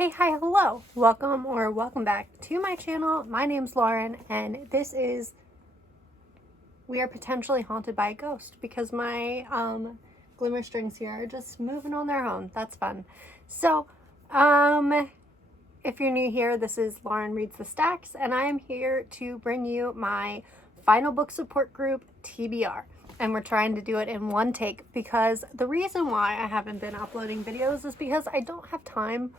Hey, hi, hello. Welcome back to my channel. My name's Lauren, and we are potentially haunted by a ghost because my glimmer strings here are just moving on their own. That's fun. So, if you're new here, this is Lauren Reads the Stacks, and I am here to bring you my final book support group, TBR. And we're trying to do it in one take because the reason why I haven't been uploading videos is because I don't have time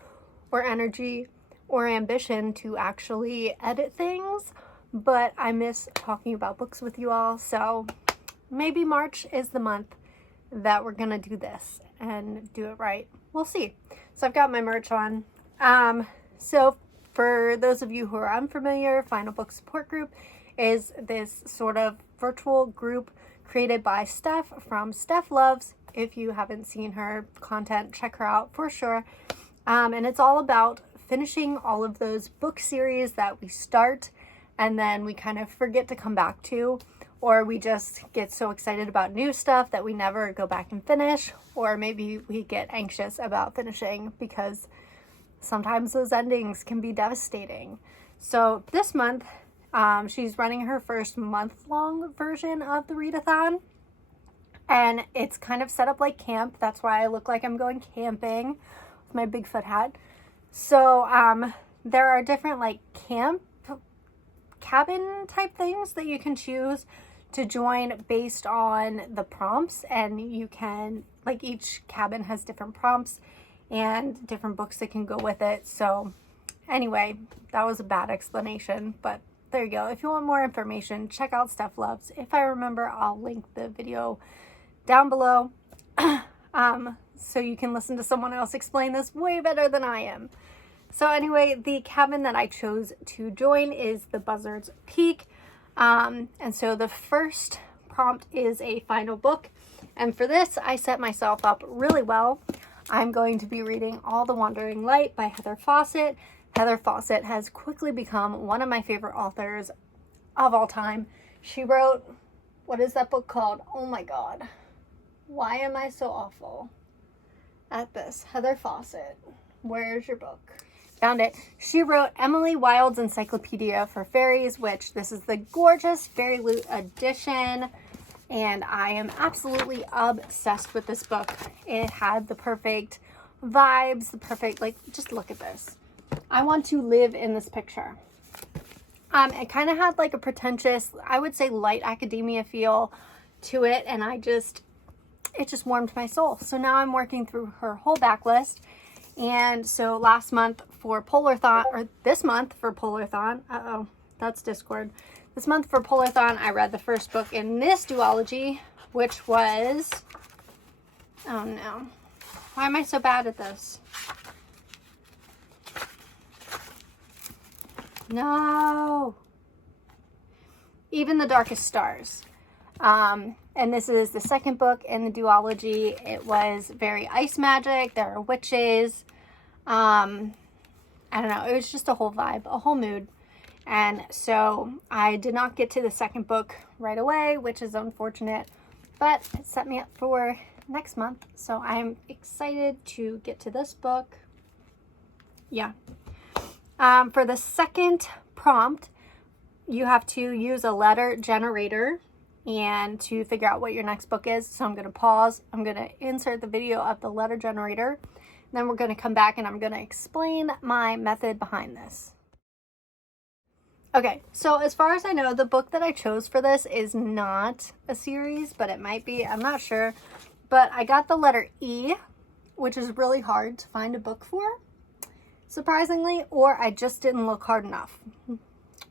or energy or ambition to actually edit things, but I miss talking about books with you all. So maybe March is the month that we're gonna do this and do it right. We'll see. So I've got my merch on. So for those of you who are unfamiliar, Final Book Support Group is this sort of virtual group created by Steph from Steph Loves. If you haven't seen her content, check her out for sure. And it's all about finishing all of those book series that we start and then we kind of forget to come back to, or we just get so excited about new stuff that we never go back and finish, or maybe we get anxious about finishing because sometimes those endings can be devastating. So this month, she's running her first month-long version of the Readathon, and it's kind of set up like camp. That's why I look like I'm going camping with my Bigfoot hat. So there are different like cabin type things that you can choose to join based on the prompts, and you can, like, each cabin has different prompts and different books that can go with it. So anyway, that was a bad explanation, but there you go. If you want more information, check out Steph Loves. If I remember, I'll link the video down below. So you can listen to someone else explain this way better than I am. So anyway, the cabin that I chose to join is the Buzzard's Peak. And so the first prompt is a final book. And for this, I set myself up really well. I'm going to be reading All the Wandering Light by Heather Fawcett. Heather Fawcett has quickly become one of my favorite authors of all time. She wrote, what is that book called? Oh my God. Why am I so awful at this? Heather Fawcett, where's your book? Found it. She wrote Emily Wilde's Encyclopedia for Fairies, which this is the gorgeous Fairy Loot edition. And I am absolutely obsessed with this book. It had the perfect vibes, the perfect, like, just look at this. I want to live in this picture. It kind of had like a pretentious, I would say light academia feel to it. And it just warmed my soul. So now I'm working through her whole backlist. And so last month for Polarthon, or this month for Polarthon, that's Discord. This month for Polarthon, I read the first book in this duology, which was, oh no, why am I so bad at this? No. Even the Darkest Stars. And this is the second book in the duology. It was very ice magic. There are witches. I don't know. It was just a whole vibe, a whole mood. And so I did not get to the second book right away, which is unfortunate, but it set me up for next month. So I'm excited to get to this book. Yeah. For the second prompt, you have to use a letter generator and to figure out what your next book is. So I'm going to pause. I'm going to insert the video of the letter generator. Then we're going to come back and I'm going to explain my method behind this. Okay, so as far as I know, the book that I chose for this is not a series, but it might be. I'm not sure. But I got the letter E, which is really hard to find a book for, surprisingly, or I just didn't look hard enough.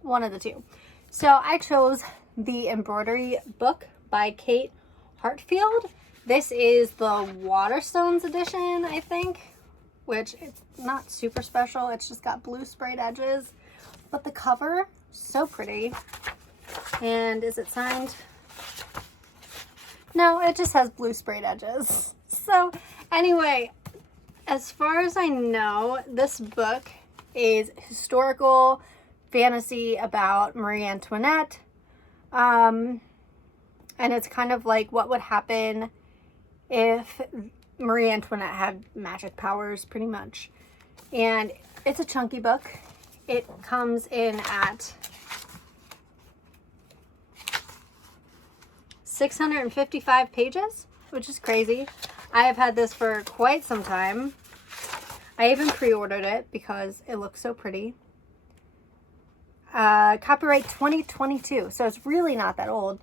One of the two. So I chose the embroidery book by Kate Hartfield. This is the Waterstones edition, I think, which it's not super special. It's just got blue sprayed edges, but the cover, so pretty. And is it signed? No, it just has blue sprayed edges. So anyway, as far as I know, this book is historical fantasy about Marie Antoinette. And it's kind of like what would happen if Marie Antoinette had magic powers, pretty much. And it's a chunky book. It comes in at 655 pages, which is crazy. I have had this for quite some time. I even pre-ordered it because it looks so pretty. Copyright 2022, so it's really not that old,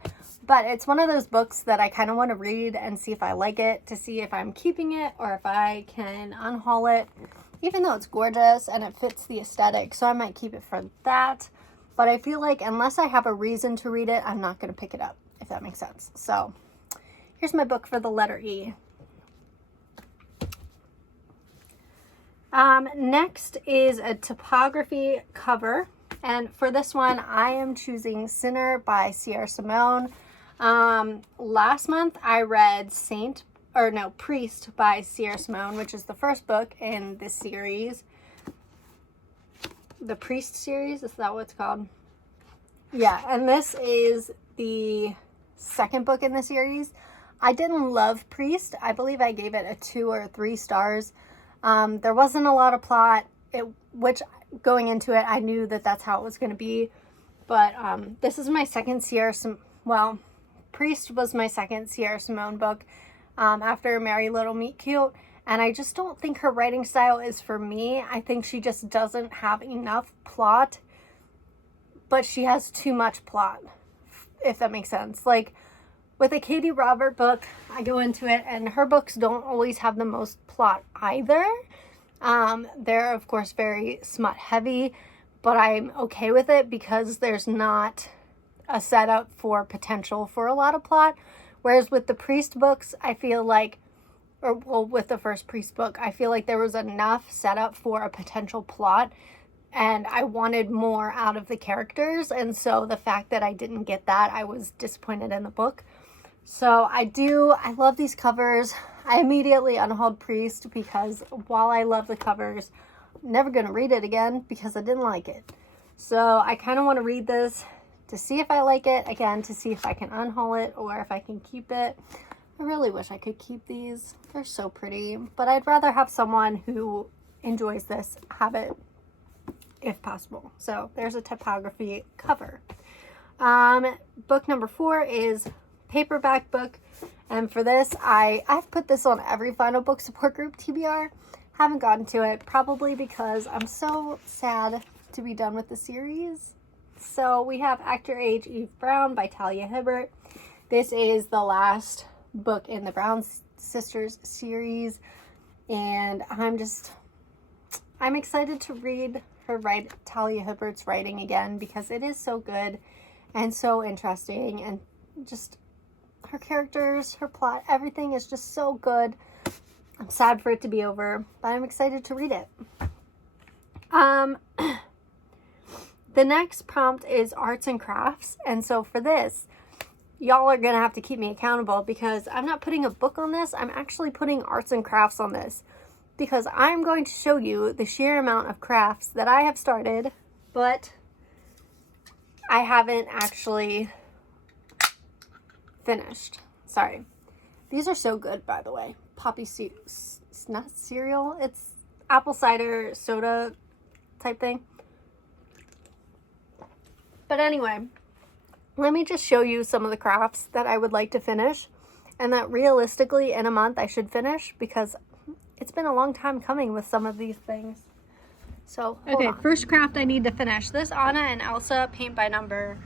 but it's one of those books that I kind of want to read and see if I like it, to see if I'm keeping it or if I can unhaul it, even though it's gorgeous and it fits the aesthetic, so I might keep it for that. But I feel like unless I have a reason to read it, I'm not going to pick it up, if that makes sense. So here's my book for the letter E. Next is a typography cover. And for this one, I am choosing Sinner by Sierra Simone. Last month, I read Priest by Sierra Simone, which is the first book in this series. The Priest series, is that what it's called? Yeah, and this is the second book in the series. I didn't love Priest. I believe I gave it a 2 or 3 stars. There wasn't a lot of plot, which going into it, I knew that that's how it was going to be. But this is my second Priest was my second Sierra Simone book after Merry Little Meet Cute. And I just don't think her writing style is for me. I think she just doesn't have enough plot, but she has too much plot, if that makes sense. Like with a Katie Robert book, I go into it and her books don't always have the most plot either. They're of course very smut heavy, but I'm okay with it because there's not a setup for potential for a lot of plot. Whereas with the Priest books, I feel like, with the first Priest book, I feel like there was enough setup for a potential plot and I wanted more out of the characters. And so the fact that I didn't get that, I was disappointed in the book. So I love these covers. I immediately unhauled Priest because while I love the covers, I'm never going to read it again because I didn't like it. So I kind of want to read this to see if I like it, again, to see if I can unhaul it or if I can keep it. I really wish I could keep these. They're so pretty, but I'd rather have someone who enjoys this have it if possible. So there's a typography cover. Book number 4 is paperback book, and for this I've put this on every Final Book Support Group TBR. Haven't gotten to it, probably because I'm so sad to be done with the series. So we have Actor Age Eve Brown by Talia Hibbert. This is the last book in the Brown Sisters series, and I'm excited to read Talia Hibbert's writing again because it is so good and so interesting, and just her characters, her plot, everything is just so good. I'm sad for it to be over, but I'm excited to read it. The next prompt is arts and crafts, and so for this, y'all are gonna have to keep me accountable because I'm not putting a book on this. I'm actually putting arts and crafts on this because I'm going to show you the sheer amount of crafts that I have started, but I haven't actually finished. Sorry. These are so good, by the way. It's not cereal. It's apple cider soda type thing. But anyway, let me just show you some of the crafts that I would like to finish and that realistically in a month I should finish because it's been a long time coming with some of these things. So, okay, first craft I need to finish. This Anna and Elsa paint by number.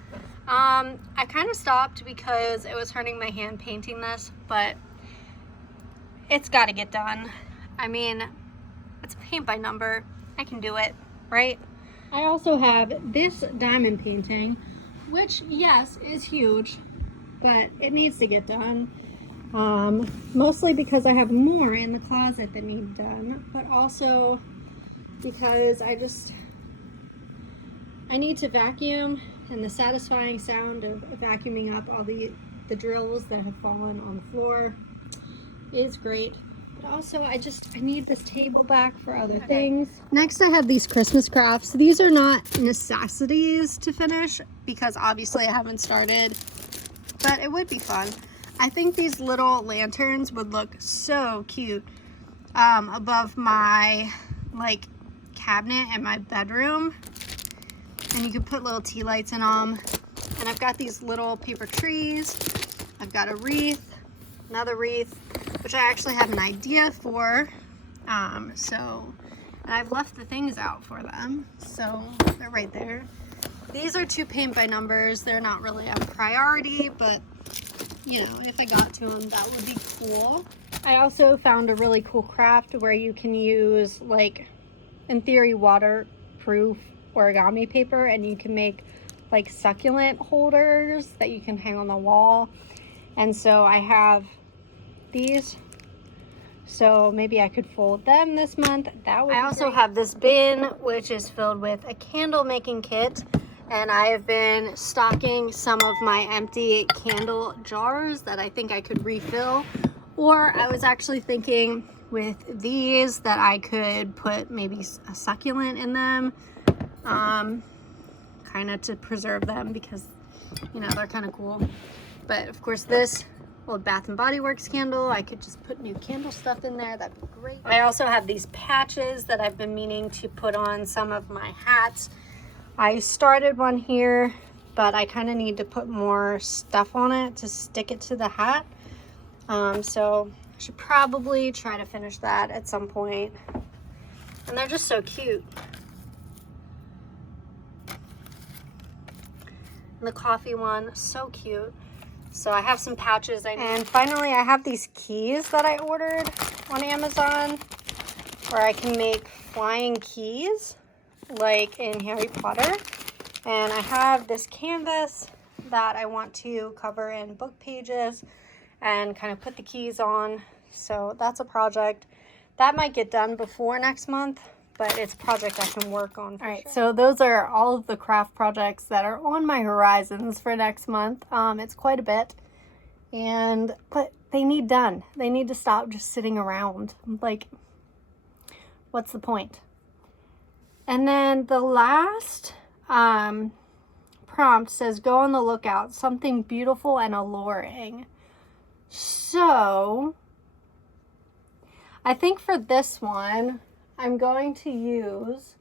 I kind of stopped because it was hurting my hand painting this, but it's got to get done. I mean, it's paint by number. I can do it, right? I also have this diamond painting, which, yes, is huge, but it needs to get done. Mostly because I have more in the closet that need done, but also because I need to vacuum, and the satisfying sound of vacuuming up all the drills that have fallen on the floor is great. But also I need this table back for other things. Next I have these Christmas crafts. These are not necessities to finish because obviously I haven't started, but it would be fun. I think these little lanterns would look so cute above my cabinet in my bedroom, and you can put little tea lights in them. And I've got these little paper trees. I've got a wreath, another wreath, which I actually have an idea for. And I've left the things out for them, so they're right there. These are 2 paint by numbers. They're not really a priority, but you know, if I got to them, that would be cool. I also found a really cool craft where you can use, like, in theory, waterproof origami paper, and you can make like succulent holders that you can hang on the wall. And so I have these, so maybe I could fold them this month. That would be also great. Have this bin, which is filled with a candle making kit, and I have been stocking some of my empty candle jars that I think I could refill. Or I was actually thinking with these that I could put maybe a succulent in them, kind of to preserve them, because you know they're kind of cool. But of course, this old Bath and Body Works candle, I could just put new candle stuff in there. That'd be great. I also have these patches that I've been meaning to put on some of my hats. I started one here, but I kind of need to put more stuff on it to stick it to the hat. So I should probably try to finish that at some point. And they're just so cute. And the coffee one, so cute. So I have some patches I need. And finally, I have these keys that I ordered on Amazon, where I can make flying keys like in Harry Potter. And I have this canvas that I want to cover in book pages and kind of put the keys on. So that's a project that might get done before next month, but it's a project I can work on. All right, so those are all of the craft projects that are on my horizons for next month. It's quite a bit, but they need done. They need to stop just sitting around. Like, what's the point? And then the last prompt says, go on the lookout, something beautiful and alluring. So I think for this one, I'm going to use,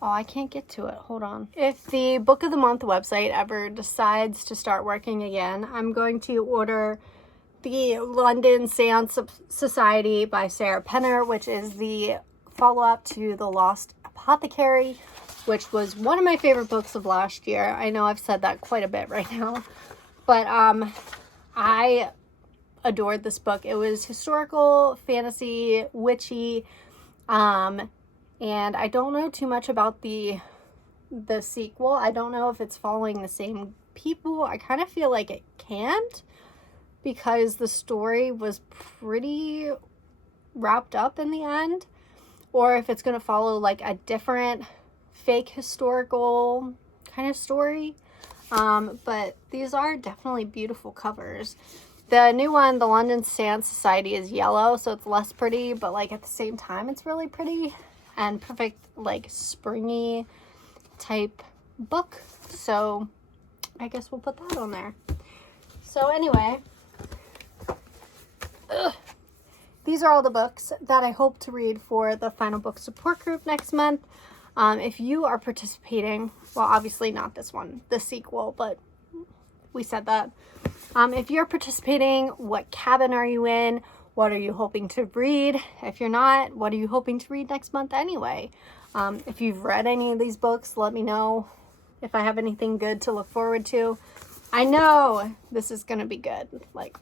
oh, I can't get to it. Hold on. If the Book of the Month website ever decides to start working again, I'm going to order the London Seance Society by Sarah Penner, which is the follow-up to The Lost Apothecary, which was one of my favorite books of last year. I know I've said that quite a bit right now, but I adored this book. It was historical, fantasy, witchy, and I don't know too much about the sequel. I don't know if it's following the same people. I kind of feel like it can't, because the story was pretty wrapped up in the end, or if it's going to follow like a different fake historical kind of story. But these are definitely beautiful covers. The new one, the London Seance Society, is yellow, so it's less pretty, but like at the same time, it's really pretty and perfect, like springy type book. So I guess we'll put that on there. So anyway, these are all the books that I hope to read for the Final Book Support Group next month. If you are participating, well, obviously not this one, the sequel, but we said that. If you're participating, what cabin are you in? What are you hoping to read? If you're not, what are you hoping to read next month anyway? If you've read any of these books, let me know if I have anything good to look forward to. I know this is going to be good. Like,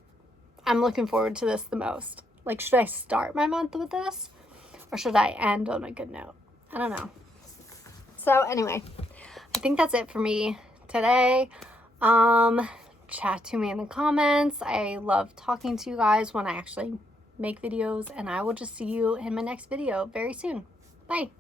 I'm looking forward to this the most. Like, should I start my month with this? Or should I end on a good note? I don't know. So anyway, I think that's it for me today. Chat to me in the comments. I love talking to you guys when I actually make videos, and I will just see you in my next video very soon. Bye.